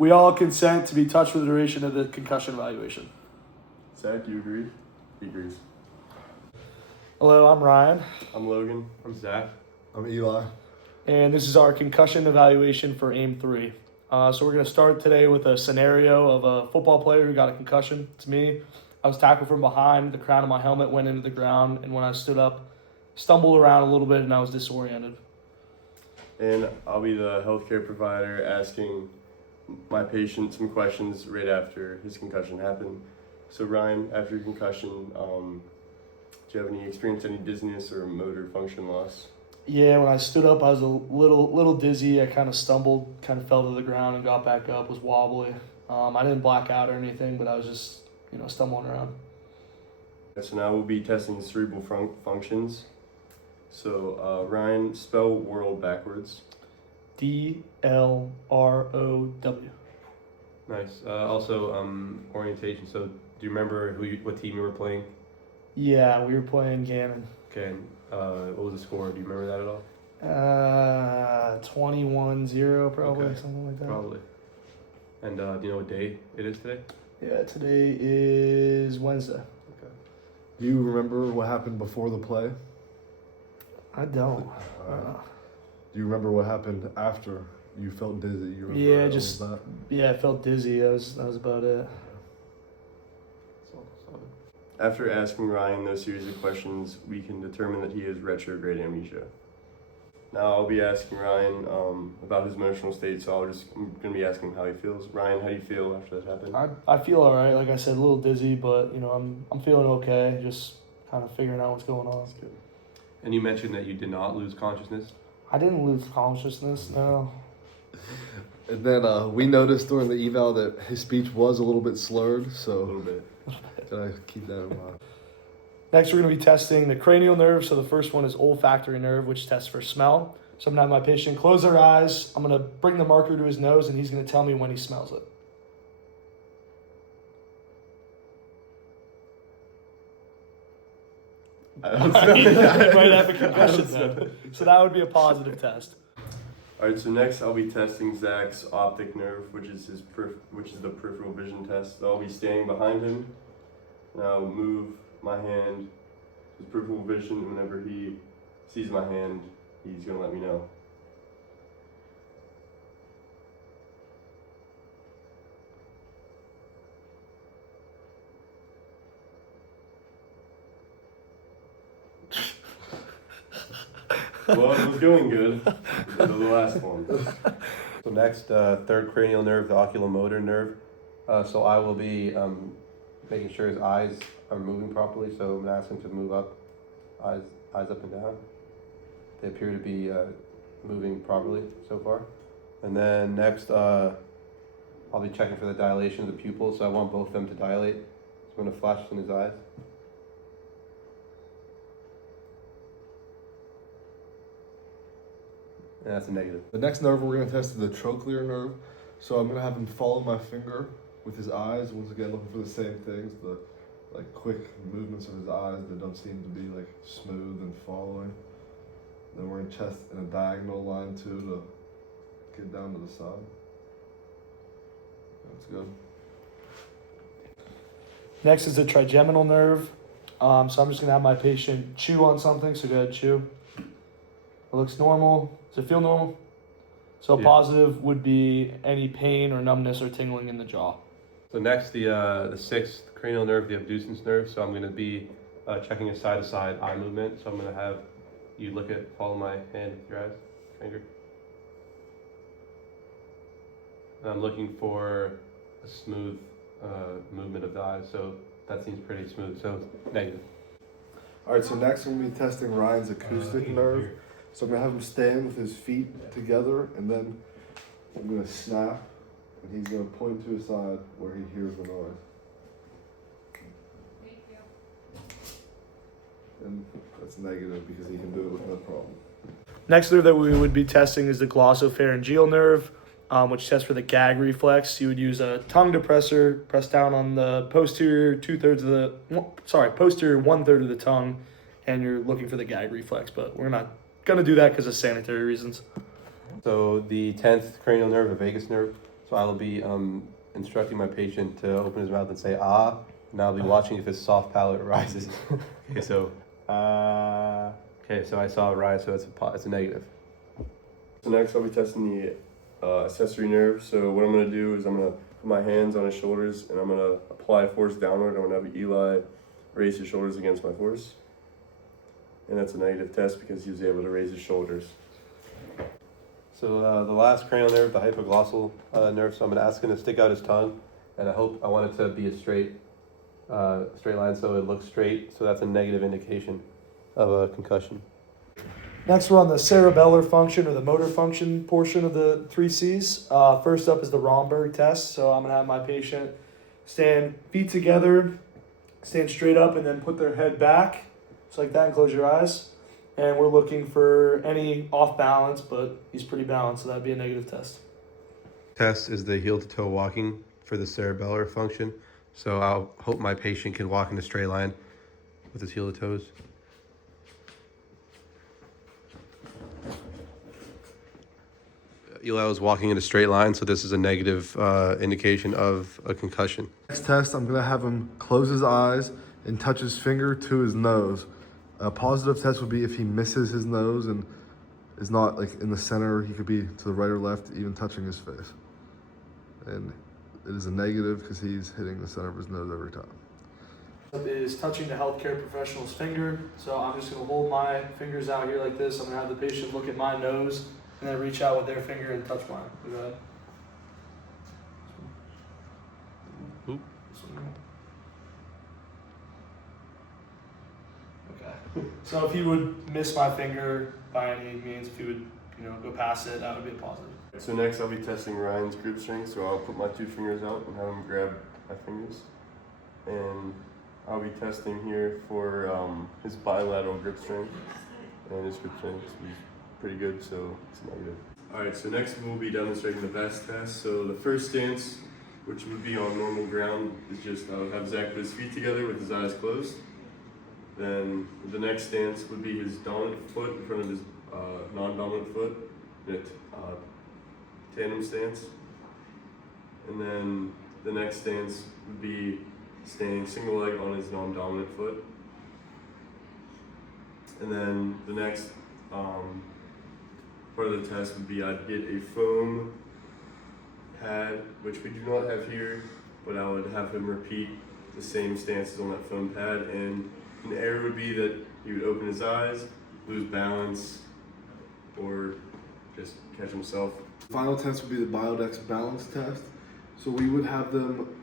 We all consent to be touched for the duration of the concussion evaluation. Zach, you agree? He agrees. Hello, I'm Ryan, I'm Logan. I'm Zach. I'm Eli. and this is our concussion evaluation for AIM 3. So we're going to start today with a scenario of a football player who got a concussion. It's me. I was tackled from behind. The crown of my helmet went into the ground, and when I stood up, stumbled around a little bit, and I was disoriented. And I'll be the healthcare provider asking my patient some questions right after his concussion happened. So Ryan, after your concussion, do you have experienced any dizziness or motor function loss? Yeah, when I stood up, I was a little dizzy. I kind of stumbled, kind of fell to the ground and got back up, was wobbly. I didn't black out or anything, but I was just, stumbling around. So now we'll be testing his cerebral functions. So Ryan, spell world backwards. DLROW. Nice. Also, orientation. So, do you remember what team you were playing? Yeah, we were playing Gannon. Okay. And, what was the score? Do you remember that at all? 21-0 probably, Okay. something like that. Probably. And do you know what day it is today? Yeah, today is Wednesday. Okay. Do you remember what happened before the play? I don't. Do you remember what happened after you felt dizzy? You remember Yeah, what just- was that? Yeah, I felt dizzy. That was about it. That's all. After asking Ryan those series of questions, we can determine that he has retrograde amnesia. Now I'll be asking Ryan about his emotional state, so I'm going to be asking him how he feels. Ryan, how do you feel after that happened? I feel all right. Like I said, a little dizzy, but I'm feeling okay. Just kind of figuring out what's going on. That's good. And you mentioned that you did not lose consciousness. I didn't lose consciousness. No. And then we noticed during the eval that his speech was a little bit slurred, A so little bit. gotta keep that in mind. Next, we're going to be testing the cranial nerve. So the first one is olfactory nerve, which tests for smell. So I'm going to have my patient close their eyes. I'm going to bring the marker to his nose, and he's going to tell me when he smells it. He might have a concussion then. So that would be a positive test. All right, so next I'll be testing Zach's optic nerve, which is the peripheral vision test. So I'll be standing behind him, and I'll move my hand to his peripheral vision. And whenever he sees my hand, he's gonna let me know. Well, it was going good until the last one. So next, third cranial nerve, the oculomotor nerve. So I will be making sure his eyes are moving properly. So I'm gonna ask him to move up, eyes up and down. They appear to be moving properly so far. And then next, I'll be checking for the dilation of the pupils. So I want both of them to dilate. So I'm gonna flash in his eyes. And that's a negative. The next nerve we're gonna test is the trochlear nerve. So I'm gonna have him follow my finger with his eyes. Once again, looking for the same things, the quick movements of his eyes that don't seem to be smooth and following. Then we're gonna test in a diagonal line too to get down to the side. That's good. Next is the trigeminal nerve. So I'm just going to have my patient chew on something. So go ahead, chew. It looks normal. Does it feel normal? So Yeah. positive would be any pain or numbness or tingling in the jaw. So next, the sixth cranial nerve, the abducens nerve. So I'm going to be checking a side-to-side eye movement. So I'm going to have you follow my hand with your eyes, finger. And I'm looking for a smooth movement of the eyes. So that seems pretty smooth. So negative. All right, so next I'm gonna be testing Ryan's acoustic nerve. So I'm gonna have him stand with his feet together, and then I'm gonna snap, and he's gonna point to his side where he hears the noise. And that's negative because he can do it with no problem. Next nerve that we would be testing is the glossopharyngeal nerve, which tests for the gag reflex. You would use a tongue depressor, press down on the posterior posterior 1/3 of the tongue, and you're looking for the gag reflex. But we're not gonna do that because of sanitary reasons. So the 10th cranial nerve, the vagus nerve. So I will be instructing my patient to open his mouth and say ah, and I'll be watching if his soft palate rises. Okay, so okay, so I saw it rise, so it's a negative. So next I'll be testing the accessory nerve. So what I'm going to do is I'm going to put my hands on his shoulders and I'm going to apply force downward. I'm going to have Eli raise his shoulders against my force. And that's a negative test because he was able to raise his shoulders. So the last cranial nerve, the hypoglossal nerve, so I'm going to ask him to stick out his tongue, and I want it to be a straight line so it looks straight, so that's a negative indication of a concussion. Next, we're on the cerebellar function or the motor function portion of the 3 C's. First up is the Romberg test. So I'm going to have my patient stand feet together, stand straight up, and then put their head back, just like that, and close your eyes. And we're looking for any off balance, but he's pretty balanced, so that'd be a negative test. Test is the heel to toe walking for the cerebellar function. So I'll hope my patient can walk in a straight line with his heel to toes. Eli was walking in a straight line, so this is a negative indication of a concussion. Next test, I'm gonna have him close his eyes and touch his finger to his nose. A positive test would be if he misses his nose and is not like in the center. He could be to the right or left, even touching his face. And it is a negative because he's hitting the center of his nose every time. Is touching the healthcare professional's finger. So I'm just going to hold my fingers out here like this. I'm going to have the patient look at my nose and then reach out with their finger and touch mine. Go ahead. Oop. Okay. So if he would miss my finger by any means, if he would, go past it, that would be a positive. So next I'll be testing Ryan's grip strength. So I'll put my 2 fingers out and have him grab my fingers. And I'll be testing here for his bilateral grip strength. And his grip strength is pretty good, so it's negative. Alright, so next we'll be demonstrating the best test. So the first stance, which would be on normal ground, is just have Zach put his feet together with his eyes closed. Then the next stance would be his dominant foot in front of his non-dominant foot in a tandem stance. And then the next stance would be standing single leg on his non-dominant foot. And then the next part of the test would be I'd get a foam pad, which we do not have here, but I would have him repeat the same stances on that foam pad. And an error would be that he would open his eyes, lose balance, or just catch himself. Final test would be the Biodex balance test. So we would have them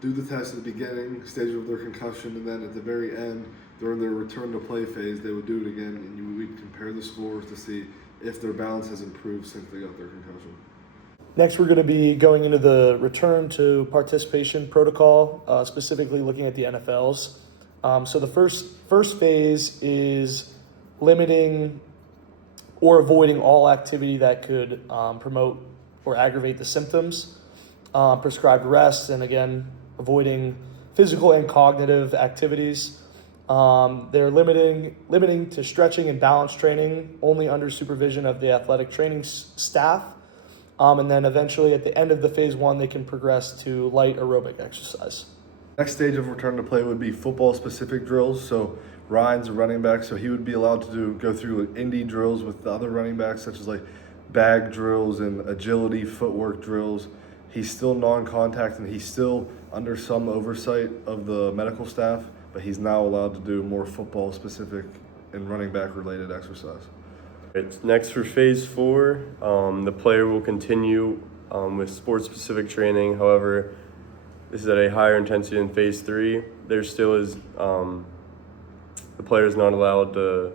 do the test at the beginning stage of their concussion, and then at the very end, during their return to play phase, they would do it again, and we'd compare the scores to see if their balance has improved since they got their concussion. Next, we're going to be going into the return to participation protocol, specifically looking at the NFLs. So the first phase is limiting or avoiding all activity that could promote or aggravate the symptoms, prescribed rest, and again, avoiding physical and cognitive activities. They're limiting to stretching and balance training only under supervision of the athletic training staff. And then eventually at the end of the phase 1, they can progress to light aerobic exercise. Next stage of return to play would be football specific drills. So Ryan's a running back, so he would be allowed to go through indie drills with the other running backs, such as like bag drills and agility footwork drills. He's still non-contact and he's still under some oversight of the medical staff, but he's now allowed to do more football specific and running back related exercise. Right, next for phase 4, the player will continue with sports specific training. However, this is at a higher intensity in phase 3. There still is, the player is not allowed to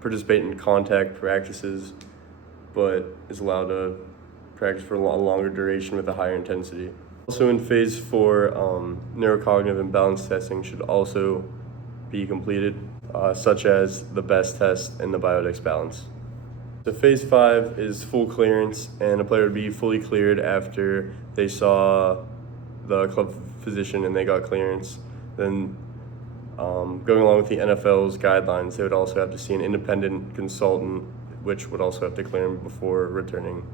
participate in contact practices, but is allowed to practice for a longer duration with a higher intensity. Also in phase 4, neurocognitive and balance testing should also be completed, such as the BEST test and the Biodex balance. So phase 5 is full clearance, and a player would be fully cleared after they saw the club physician and they got clearance. Then going along with the NFL's guidelines, they would also have to see an independent consultant, which would also have to clear him before returning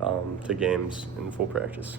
to games in full practice.